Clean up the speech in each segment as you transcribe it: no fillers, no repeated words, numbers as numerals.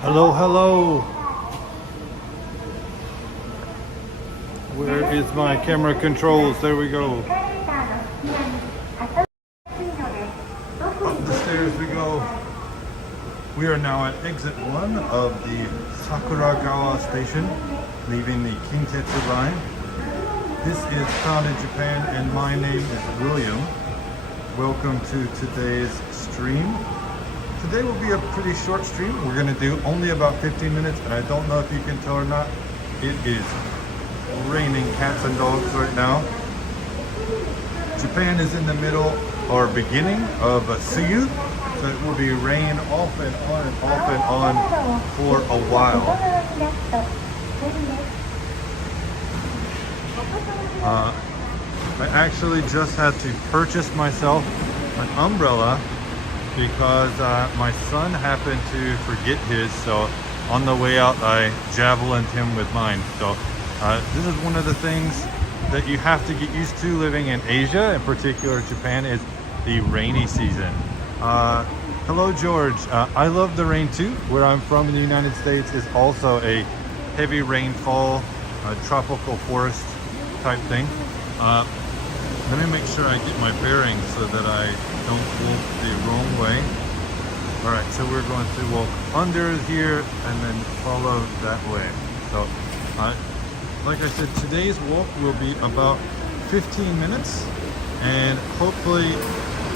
Hello, hello. Where is my camera controls? There we go. Up the stairs we go. We are now at exit 1 of the Sakuragawa station, leaving the Kintetsu line. This is found in Japan, and my name is William. Welcome to today's stream. Today will be a pretty short stream. We're going to do only about 15 minutes, and I don't know if you can tell or not, it is raining cats and dogs right now. Japan is in the middle or beginning of Suyu, so it will be rain off and on and off and on for a while. I actually just had to purchase myself an umbrella because my son happened to forget his, so on the way out I javelined him with mine. So this is one of the things that you have to get used to living in Asia, in particular Japan, is the rainy season. Hello George, I love the rain too. Where I'm from in the United States is also a heavy rainfall, tropical forest type thing. Let me make sure I get my bearings so that I don't walk the wrong way. Alright, so we're going to walk under here and then follow that way. So, like I said, today's walk will be about 15 minutes, and hopefully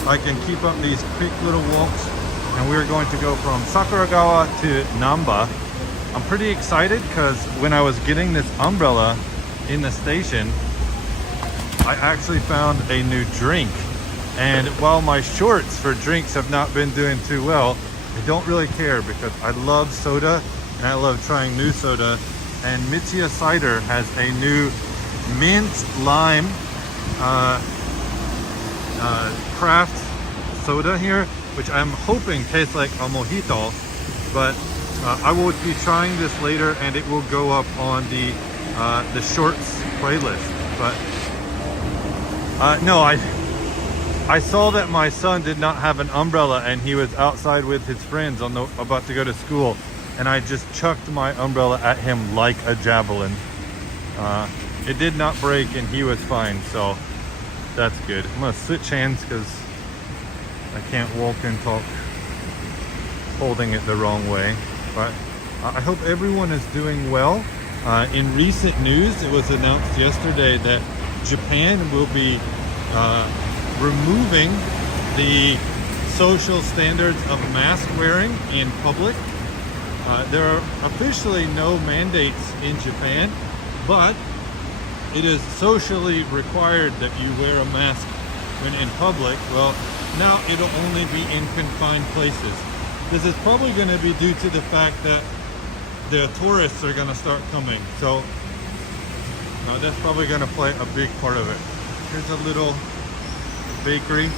I can keep up these quick little walks. And we're going to go from Sakuragawa to Namba. I'm pretty excited because when I was getting this umbrella in the station, I actually found a new drink. And while my shorts for drinks have not been doing too well, I don't really care because I love soda and I love trying new soda. And Mitsuya Cider has a new mint lime craft soda here, which I'm hoping tastes like a mojito. But I will be trying this later, and it will go up on the shorts playlist. But no, I saw that my son did not have an umbrella and he was outside with his friends about to go to school, and I just chucked my umbrella at him like a javelin. It did not break and he was fine, so that's good. I'm gonna switch hands because I can't walk and talk holding it the wrong way. But I hope everyone is doing well. In recent news, it was announced yesterday that Japan will be removing the social standards of mask wearing in public. There are officially no mandates in Japan, but it is socially required that you wear a mask when in public. Well, now it'll only be in confined places. This is probably going to be due to the fact that the tourists are going to start coming. So that's probably going to play a big part of it. Here's a little bakery.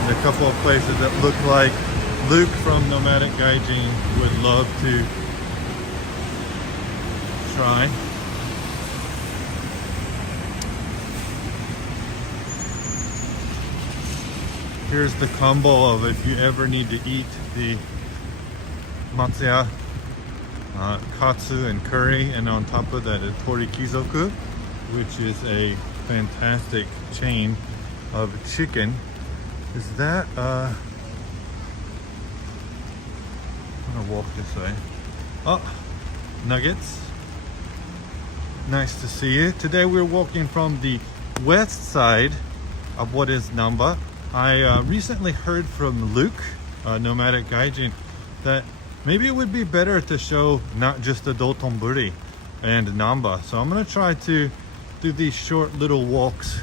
And a couple of places that look like Luke from Nomadic Gaijin would love to try. Here's the combo of if you ever need to eat the matsuya, katsu and curry, and on top of that is torikizoku, which is a fantastic chain of chicken. Is that I'm gonna walk this way. Oh, nuggets. Nice to see you. Today we're walking from the west side of what is Namba. I recently heard from Luke, Nomadic Gaijin, that maybe it would be better to show not just the Dotonbori and Namba. So I'm gonna try to do these short little walks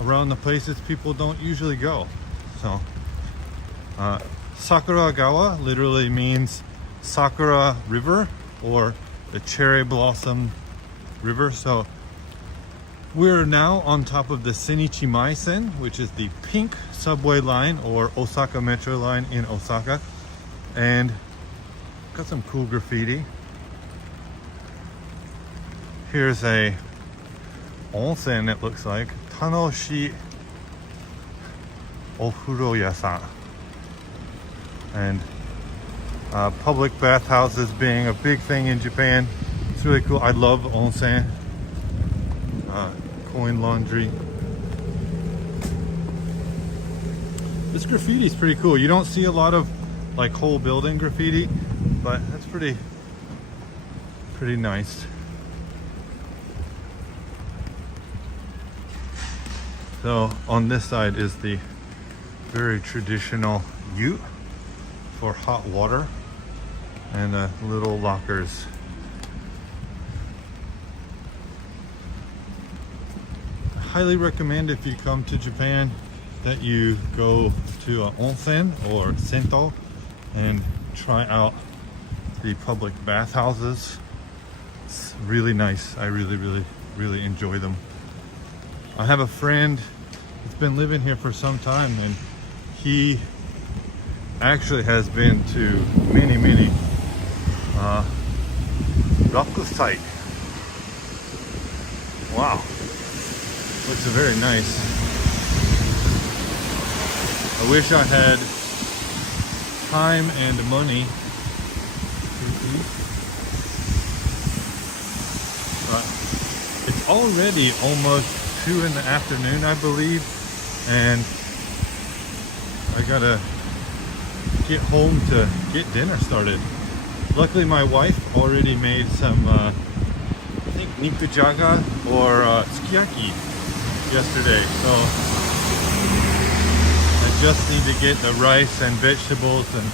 around the places people don't usually go. So Sakuragawa literally means Sakura River, or the cherry blossom river. So we're now on top of the Senichi-Maisen, which is the pink subway line or Osaka Metro line in Osaka. And got some cool graffiti. Here's a onsen, it looks like. Tanoshi ofuro yasan. And public bathhouses being a big thing in Japan. It's really cool. I love onsen. Coin laundry. This graffiti is pretty cool. You don't see a lot of like whole building graffiti, but that's pretty nice. So on this side is the very traditional ute for hot water and little lockers. I highly recommend if you come to Japan that you go to an onsen or sento and try out the public bathhouses. It's really nice. I really enjoy them. I have a friend who's been living here for some time, and he actually has been to many raku site. Wow, looks very nice. I wish I had time and money to eat, but it's already almost 2 in the afternoon, I believe, and I gotta get home to get dinner started. Luckily my wife already made some I think nikujaga or sukiyaki yesterday, so I just need to get the rice and vegetables and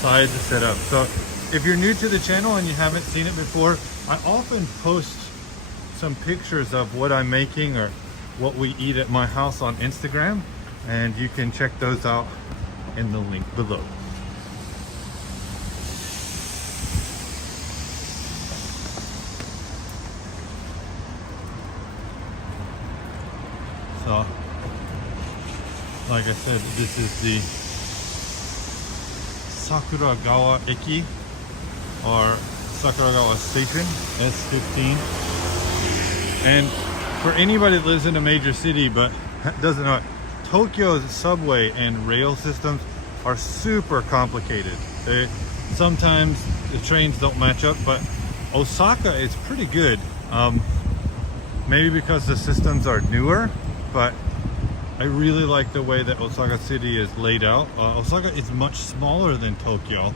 sides set up. So if you're new to the channel and you haven't seen it before, I often post some pictures of what I'm making or what we eat at my house on Instagram, and you can check those out in the link below. So, like I said, this is the Sakuragawa Eki, or Sakuragawa Station, S15. And for anybody that lives in a major city but doesn't know it, Tokyo's subway and rail systems are super complicated. Sometimes the trains don't match up, but Osaka is pretty good. Maybe because the systems are newer, but I really like the way that Osaka City is laid out. Osaka is much smaller than Tokyo.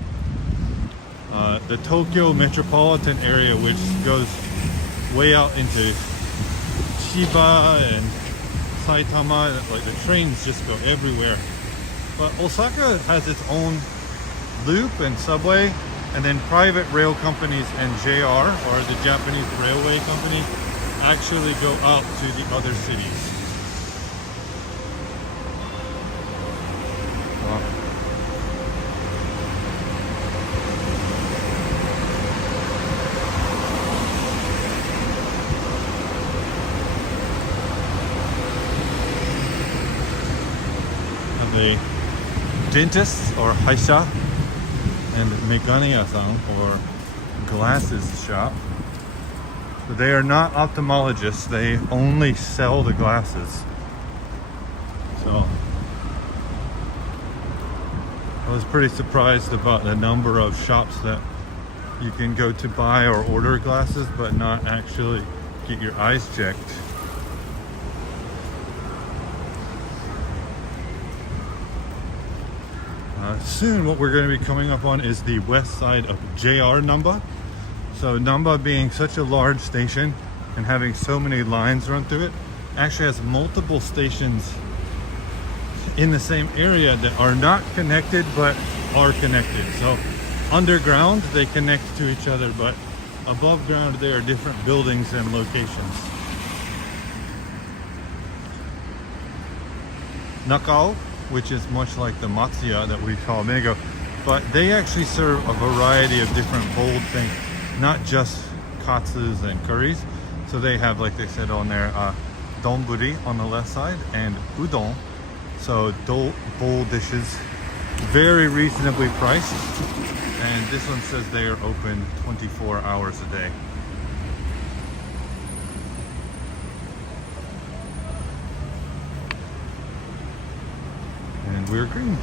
The Tokyo metropolitan area, which goes way out into Chiba and Saitama, like the trains just go everywhere. But Osaka has its own loop and subway, and then private rail companies and JR, or the Japanese Railway Company, actually go out to the other cities. A dentist or haisha and megane-yasan, or glasses shop. But they are not ophthalmologists, they only sell the glasses. So I was pretty surprised about the number of shops that you can go to buy or order glasses but not actually get your eyes checked. Soon what we're going to be coming up on is the west side of JR Namba. So Namba, being such a large station and having so many lines run through it, actually has multiple stations in the same area that are not connected but are connected. So underground they connect to each other, but above ground there are different buildings and locations. Nakao, which is much like the Matsuya that we saw a minute ago, but they actually serve a variety of different bold things, not just katsus and curries. So they have, like they said on there, donburi on the left side and udon, so bowl dishes, very reasonably priced. And this one says they are open 24 hours a day. and we're green.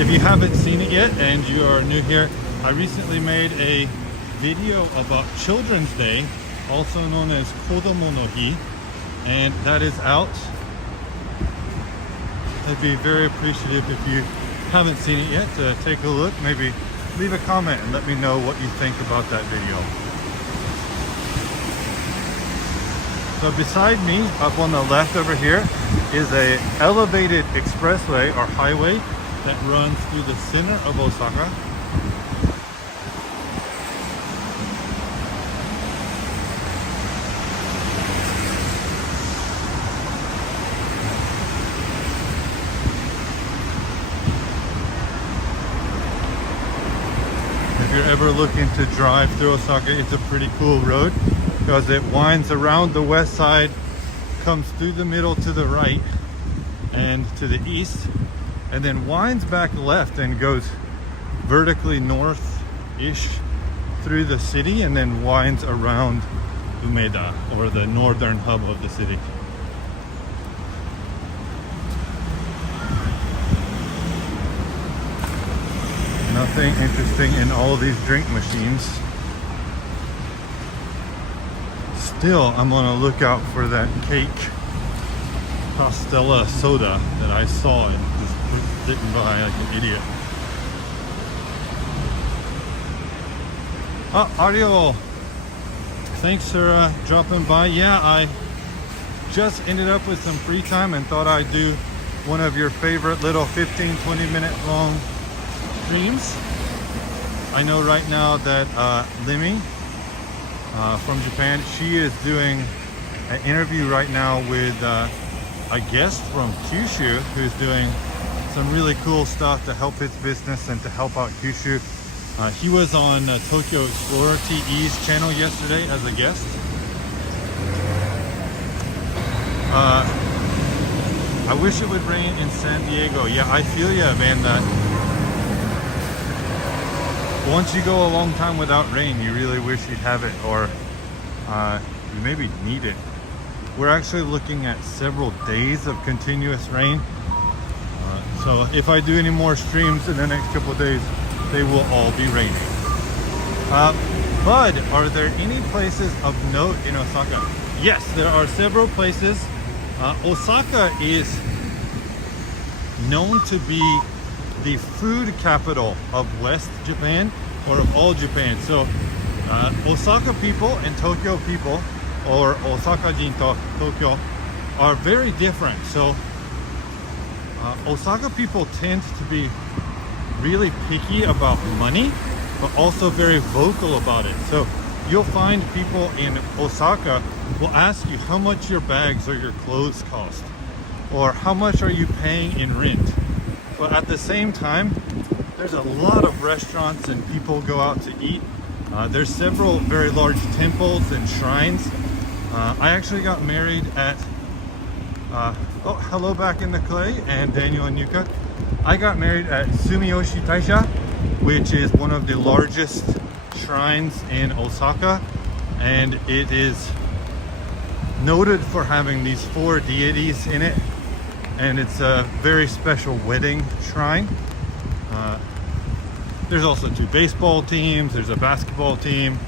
If you haven't seen it yet and you are new here, I recently made a video about Children's Day, also known as Kodomo no Hi, and that is out. I'd be very appreciative if you haven't seen it yet to take a look, maybe leave a comment and let me know what you think about that video. So beside me, up on the left over here, is a elevated expressway or highway that runs through the center of Osaka. If you're ever looking to drive through Osaka, it's a pretty cool road because it winds around the west side, comes through the middle to the right and to the east, and then winds back left and goes vertically north-ish through the city, and then winds around Umeda, or the northern hub of the city. Nothing interesting in all these drink machines. Still, I'm on a lookout for that cake pastella soda that I saw and just didn't buy like an idiot. Ario, thanks for dropping by. Yeah, I just ended up with some free time and thought I'd do one of your favorite little 15-20 minute long streams. I know right now that Limi from Japan, she is doing an interview right now with a guest from Kyushu who's doing some really cool stuff to help his business and to help out Kyushu. He was on Tokyo Explorer TE's channel yesterday as a guest. I wish it would rain in San Diego. Yeah, I feel ya, man. Once you go a long time without rain, you really wish you'd have it, or you maybe need it. We're actually looking at several days of continuous rain. So if I do any more streams in the next couple of days, they will all be raining. Bud, are there any places of note in Osaka? Yes, there are several places. Osaka is known to be the food capital of West Japan, or of all Japan. So Osaka people and Tokyo people, or Osaka-jin to Tokyo, are very different. So Osaka people tend to be really picky about money, but also very vocal about it. So you'll find people in Osaka will ask you how much your bags or your clothes cost, or how much are you paying in rent. But at the same time, there's a lot of restaurants and people go out to eat. There's several very large temples and shrines. I actually got married at, oh, hello back in the clay, and Daniel and Yuka. I got married at Sumiyoshi Taisha, which is one of the largest shrines in Osaka, and it is noted for having these 4 deities in it, and it's a very special wedding shrine. There's also 2 baseball teams, there's a basketball team.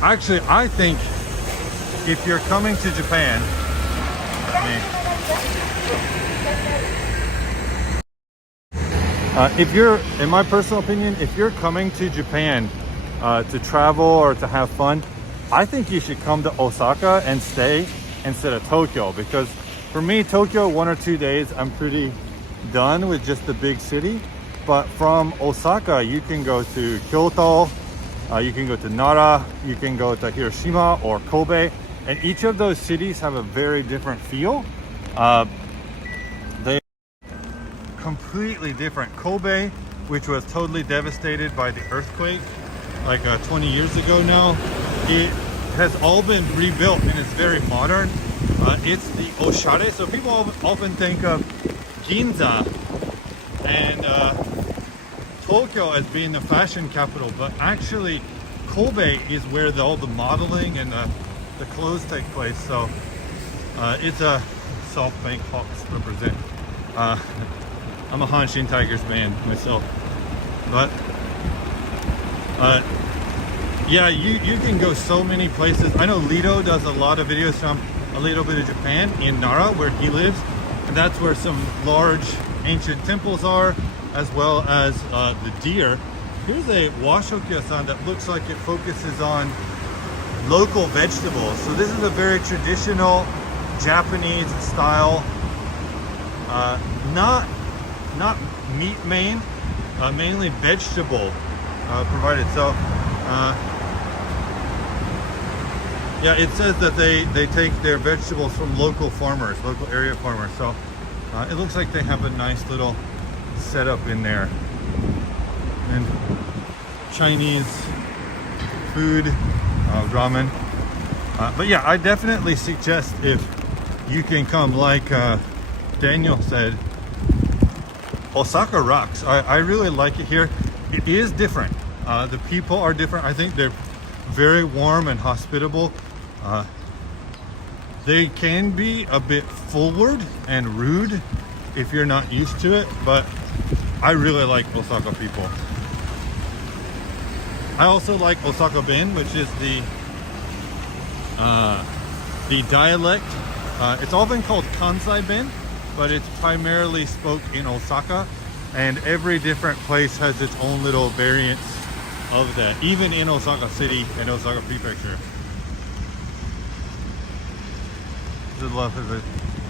Actually, I think if you're coming to Japan, if you're, in my personal opinion, if you're coming to Japan to travel or to have fun, I think you should come to Osaka and stay instead of Tokyo, because for me, Tokyo, 1 or 2 days, I'm pretty done with just the big city. But from Osaka, you can go to Kyoto, you can go to Nara, you can go to Hiroshima or Kobe, and each of those cities have a very different feel. They are completely different. Kobe, which was totally devastated by the earthquake like 20 years ago now, it has all been rebuilt and it's very modern. It's the oshare, so people often think of Ginza and Tokyo as being the fashion capital, but actually Kobe is where all the modeling and the clothes take place. So it's a SoftBank Hawks represent. I'm a Hanshin Tigers fan myself, but yeah, you can go so many places. I know Lido does a lot of videos from a little bit of Japan in Nara, where he lives, and that's where some large ancient temples are, as well as the deer. Here's a washokya-san that looks like it focuses on local vegetables. So this is a very traditional Japanese style, not meat mainly vegetable provided. So yeah, it says that they take their vegetables from local farmers, local area farmers. So it looks like they have a nice little setup in there. And Chinese food, ramen. But yeah, I definitely suggest, if you can come, like Daniel said, Osaka rocks. I really like it here. It is different. The people are different. I think they're very warm and hospitable. They can be a bit forward and rude if you're not used to it, but I really like Osaka people. I also like Osaka Ben, which is the dialect. It's often called Kansai Ben, but it's primarily spoke in Osaka, and every different place has its own little variants of that, even in Osaka City and Osaka Prefecture. Just love it.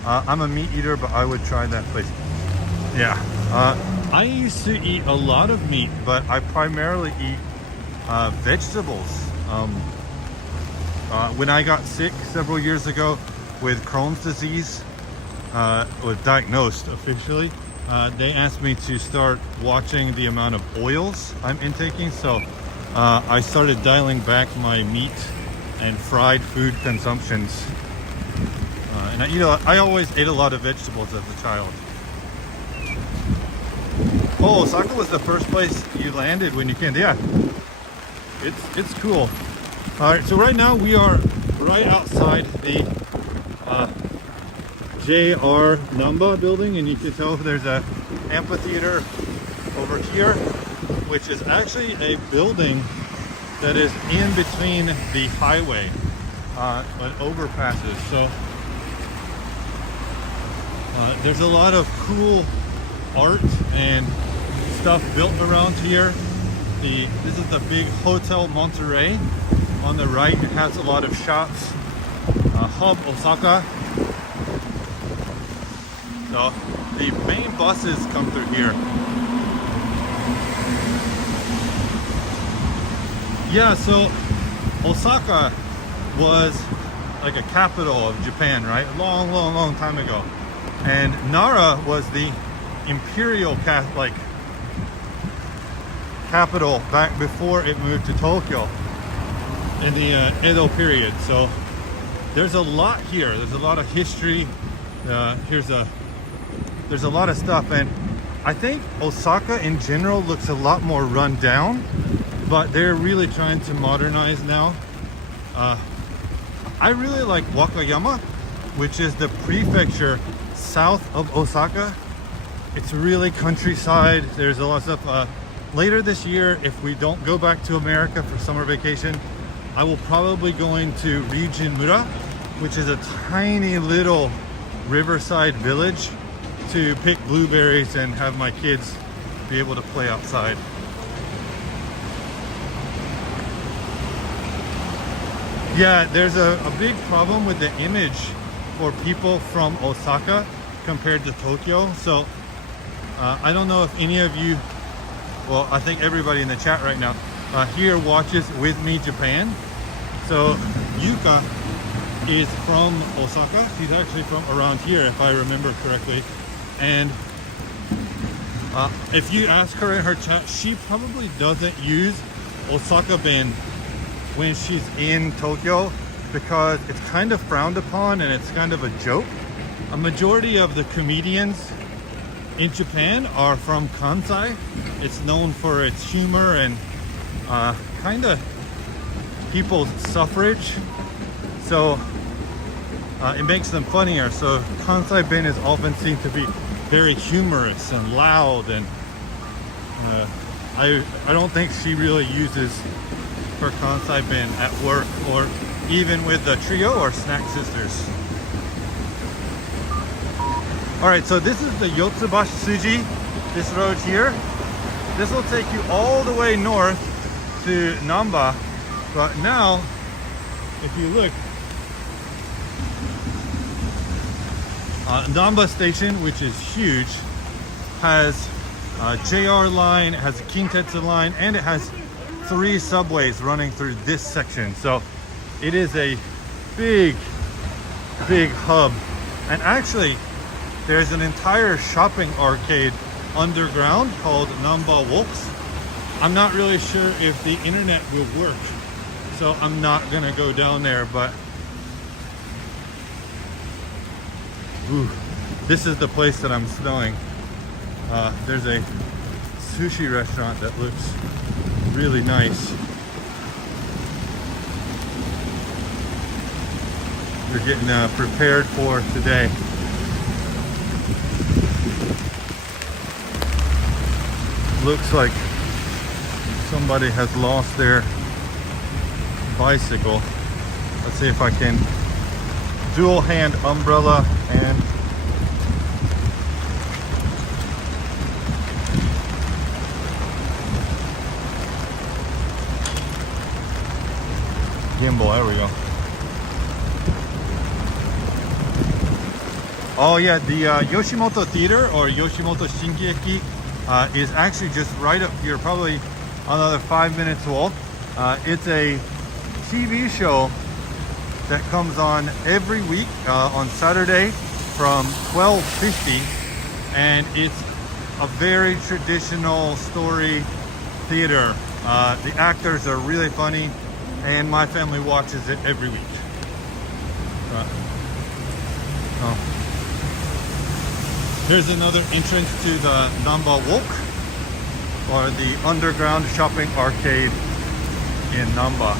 I'm a meat eater, but I would try that place. Yeah. I used to eat a lot of meat, but I primarily eat vegetables. When I got sick several years ago with Crohn's disease, was diagnosed officially, they asked me to start watching the amount of oils I'm intaking. So I started dialing back my meat and fried food consumptions. And I always ate a lot of vegetables as a child. Oh, Osaka was the first place you landed when you came. Yeah, it's cool. All right, so right now we are right outside the JR Namba building, and you can tell there's a amphitheater over here, which is actually a building that is in between the highway and overpasses. So there's a lot of cool art and stuff built around here. This is the big Hotel Monterey. On the right, it has a lot of shops. Hub Osaka. So the main buses come through here. Yeah, so Osaka was like a capital of Japan, right? A long time ago. And Nara was the imperial capital back before it moved to Tokyo in the Edo period. So there's a lot here. There's a lot of history. There's a lot of stuff, and I think Osaka in general looks a lot more run down, but they're really trying to modernize now. I really like Wakayama, which is the prefecture south of Osaka. It's really countryside. There's a lot of stuff. Later this year, if we don't go back to America for summer vacation, I will probably going to Rijin Mura, which is a tiny little riverside village, to pick blueberries and have my kids be able to play outside. Yeah, there's a big problem with the image for people from Osaka compared to Tokyo. So I don't know if any of you, well, I think everybody in the chat right now here watches With Me Japan. So Yuka is from Osaka. She's actually from around here, if I remember correctly. And if you ask her in her chat, she probably doesn't use Osaka Ben when she's in Tokyo, because it's kind of frowned upon and it's kind of a joke. A majority of the comedians in Japan are from Kansai. It's known for its humor and kind of people's suffrage, so it makes them funnier. So Kansai Ben is often seen to be very humorous and loud, and I don't think she really uses her Kansai Ben at work or even with the trio or Snack Sisters. All right, so this is the Yotsubashi Suji, this road here. This will take you all the way north to Namba, but now, if you look, Namba station, which is huge, has a JR line, it has a Kintetsu line, and it has 3 subways running through this section. So it is a big hub. And actually, there's an entire shopping arcade underground called Namba Walks. I'm not really sure if the internet will work, so I'm not gonna go down there, but ooh, this is the place that I'm smelling. There's a sushi restaurant that looks really nice. We're getting prepared for today. Looks like somebody has lost their bicycle. Let's see if I can dual hand umbrella and gimbal. There we go. Oh yeah, the Yoshimoto Theater or Yoshimoto Shinkieki is actually just right up here, probably another 5 minutes walk. It's a TV show that comes on every week on Saturday from 12:50, and it's a very traditional story theater. The actors are really funny, and my family watches it every week. Here's another entrance to the Namba Walk, or the underground shopping arcade in Namba.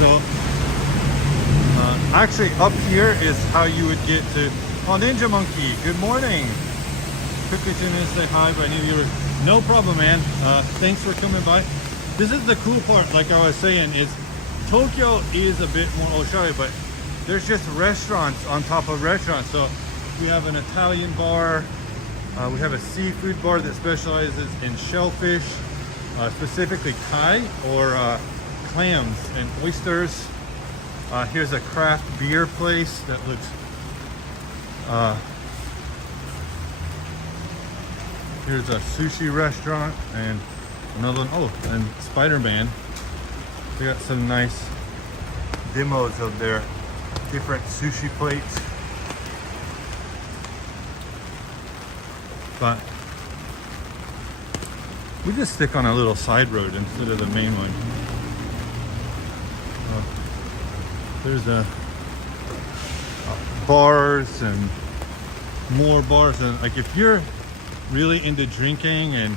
So, actually up here is how you would get to. Oh, Ninja Monkey, good morning. Quickly tune in and say hi, but I need you. No problem, man. Thanks for coming by. This is the cool part, like I was saying, is Tokyo is a bit more oshari, but there's just restaurants on top of restaurants. So we have an Italian bar, we have a seafood bar that specializes in shellfish, specifically kai or clams and oysters. Here's a craft beer place that looks here's a sushi restaurant and another one. Oh, and Spider-Man. They got some nice demos of their different sushi plates. But we just stick on a little side road instead of the main one. There's bars and more bars, and like if you're really into drinking and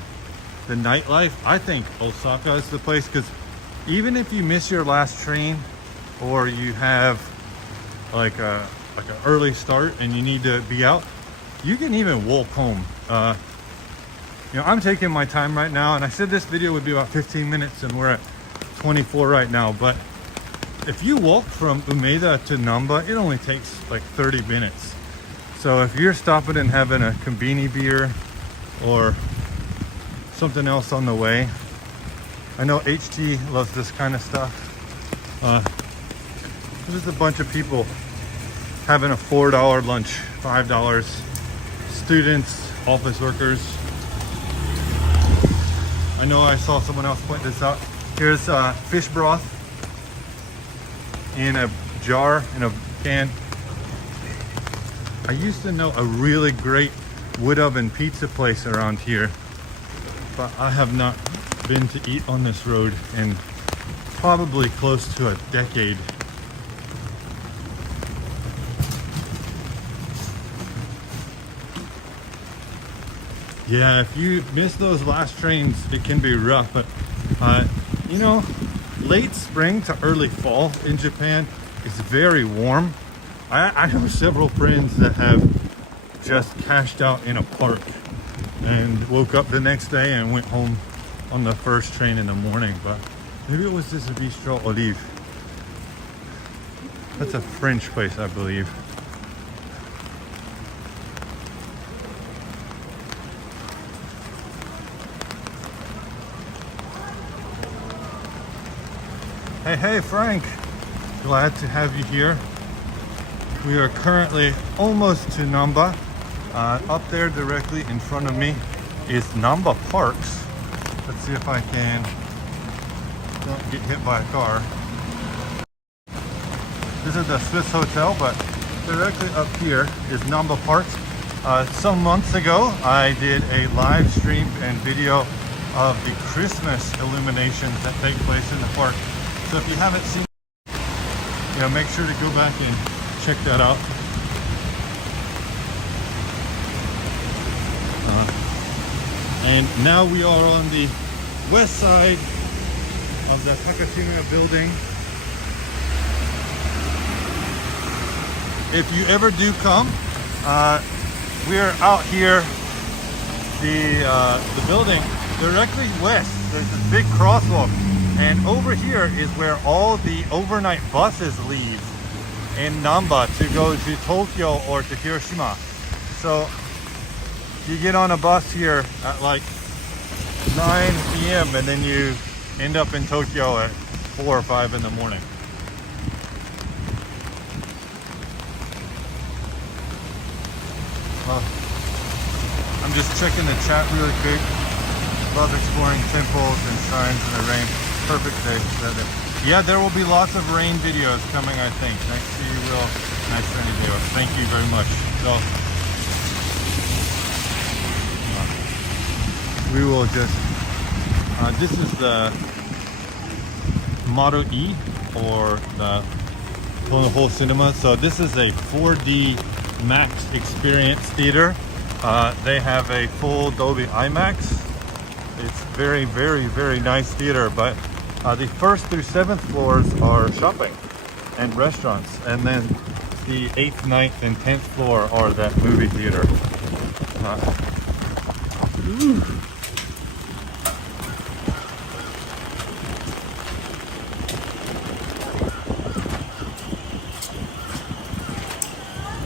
the nightlife, I think Osaka is the place, because even if you miss your last train or you have like an early start and you need to be out, you can even walk home. You know, I'm taking my time right now, and I said this video would be about 15 minutes and we're at 24 right now, but if you walk from Umeda to Namba, it only takes like 30 minutes. So if you're stopping and having a konbini beer or something else on the way, I know HT loves this kind of stuff. There's a bunch of people having a $4 lunch, $5, students, office workers. I know I saw someone else point this out. Here's fish broth in a jar, in a can. I used to know a really great wood oven pizza place around here, but I have not been to eat on this road in probably close to a decade. Yeah, if you miss those last trains, it can be rough, but you know, late spring to early fall in Japan is very warm. I know several friends that have just cashed out in a park and woke up the next day and went home on the first train in the morning. But maybe it was this Bistro Olive. That's a French place, I believe. Hey Frank, glad to have you here. We are currently almost to Namba. Up there directly in front of me is Namba Parks. Let's see if I can don't get hit by a car. This is the Swiss hotel, but directly up here is Namba Parks. Some months ago, I did a live stream and video of the Christmas illuminations that take place in the park. So if you haven't seen it, you know, make sure to go back and check that out. And now we are on the west side of the Takashima building. If you ever do come, we're out here, the building directly west. There's this big crosswalk, and over here is where all the overnight buses leave in Namba to go to Tokyo or to Hiroshima. So you get on a bus here at like 9 p.m. and then you end up in Tokyo at 4 or 5 in the morning. I'm just checking the chat really quick. Love exploring temples and shrines in the rain. Perfect day. Yeah, there will be lots of rain videos coming, I think. Thanks to you, Will. Nice rainy videos. Thank you very much. So we will just this is the Model E, or the whole cinema. So this is a 4D Max experience theater. They have a full Dolby IMAX. It's very, very, very nice theater, but the 1st through 7th floors are shopping and restaurants, and then the 8th, 9th, and 10th floor are that movie theater.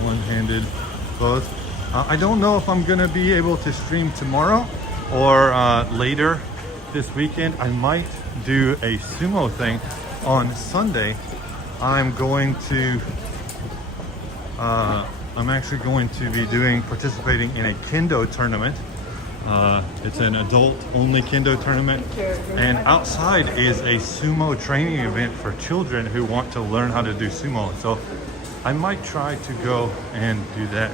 One-handed both. I don't know if I'm gonna be able to stream tomorrow or later this weekend. I might do a sumo thing on Sunday. I'm actually going to be participating in a kendo tournament. It's an adult only kendo tournament, and outside is a sumo training event for children who want to learn how to do sumo. So I might try to go and do that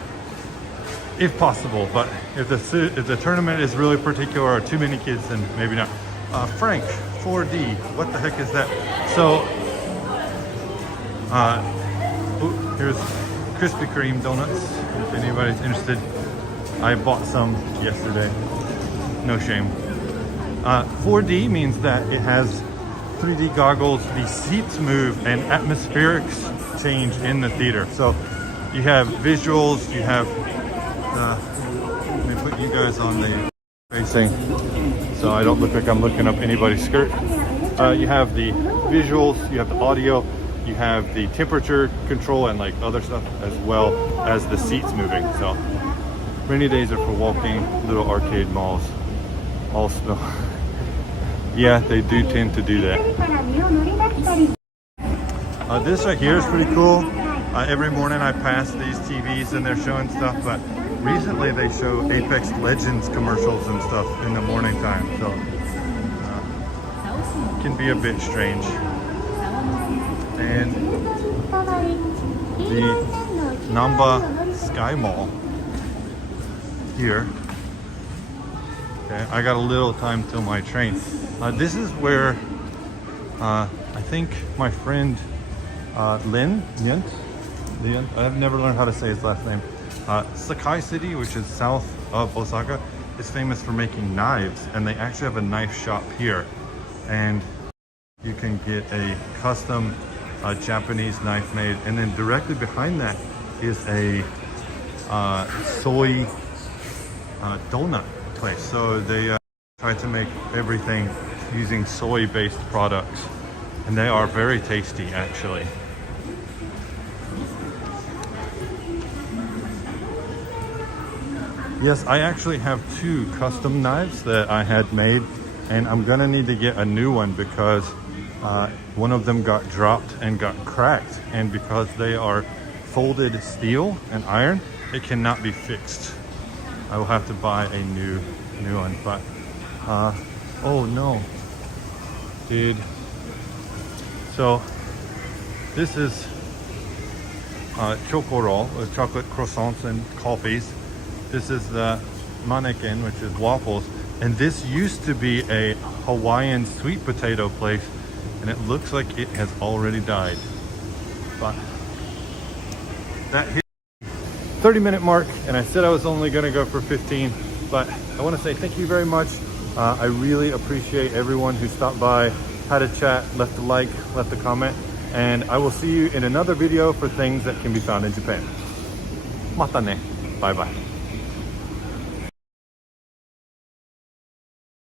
if possible, but if the tournament is really particular or too many kids, then maybe not. Frank 4D, what the heck is that? So here's Krispy Kreme donuts, if anybody's interested. I bought some yesterday, no shame. 4D means that it has 3D goggles, the seats move, and atmospherics change in the theater. So you have visuals, you have let me put you guys on the facing so I don't look like I'm looking up anybody's skirt. You have the visuals, you have the audio, you have the temperature control and like other stuff, as well as the seats moving. So rainy days are for walking, little arcade malls. All smell. Yeah, they do tend to do that. This right here is pretty cool. Every morning I pass these TVs and they're showing stuff, but recently they show Apex Legends commercials and stuff in the morning time, so it can be a bit strange. And the Namba Sky Mall here. Okay, I got a little time till my train. This is where I think my friend Lin, I've never learned how to say his last name. Sakai City, which is south of Osaka, is famous for making knives, and they actually have a knife shop here. And you can get a custom Japanese knife made, and then directly behind that is a soy donut place. So they try to make everything using soy-based products, and they are very tasty actually. Yes, I actually have 2 custom knives that I had made, and I'm gonna need to get a new one because one of them got dropped and got cracked, and because they are folded steel and iron, it cannot be fixed. I will have to buy a new one. But oh no, dude. So this is choco roll, chocolate croissants and coffees. This is the mannequin, which is waffles. And this used to be a Hawaiian sweet potato place, and it looks like it has already died. But that hit 30-minute mark, and I said I was only gonna go for 15, but I wanna say thank you very much. I really appreciate everyone who stopped by, had a chat, left a like, left a comment, and I will see you in another video for things that can be found in Japan. Mata ne. Bye bye.